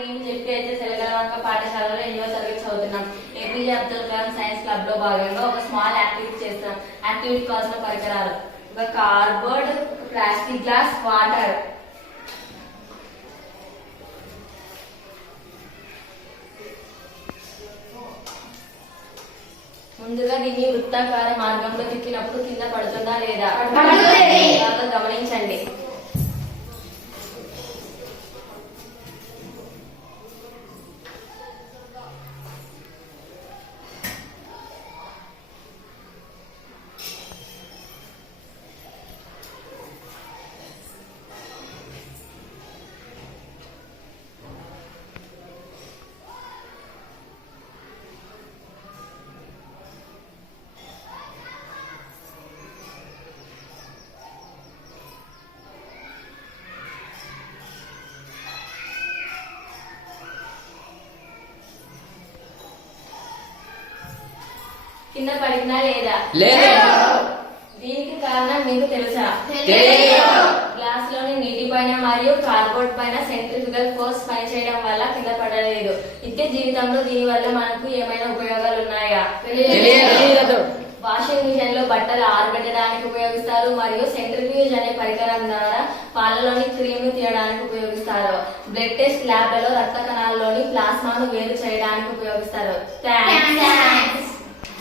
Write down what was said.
నేను చెప్పి అయితే తెలంగాణ పాఠశాలలో 8వ తరగతి చదువుతున్నాం. APJ Abdul Kalam science club లో భాగంగా ఒక స్మాల్ యాక్టివిటీ చేస్తాం. యాక్టివిటీ కావాల్సిన పరికరాలు ఒక కార్డ్బోర్డ్, ప్లాస్టిక్ గ్లాస్, వాటర్. ముందుగా దీన్ని వృత్తాకార మార్గంలో తిప్పినప్పుడు కింద పడుతుందా లేదా గమనించండి. కింద పడినా లేదా దీనికి కారణం మీకు తెలుసా? గ్లాస్ లోని నీటి పైన మరియు కార్డ్బోర్డ్ పైన సెంట్రిఫ్యూగల్ ఫోర్స్ పనిచేయడం వల్ల కింద పడలేదు. నిత్య జీవితంలో దీని వల్ల మనకు ఏమైనా ఉపయోగాలు ఉన్నాయా? వాషింగ్ మిషన్ లో బట్టలు ఆరబెట్టడానికి ఉపయోగిస్తారు మరియు సెంట్రిఫ్యూజ్ అనే పరికరం ద్వారా పాలలోని క్రీమ్ ను తీయడానికి ఉపయోగిస్తారు. బ్లడ్ టెస్ట్ ల్యాబ్లలో రక్త కణాల్లోని ప్లాస్మాను వేరు చేయడానికి ఉపయోగిస్తారు. థాంక్స్.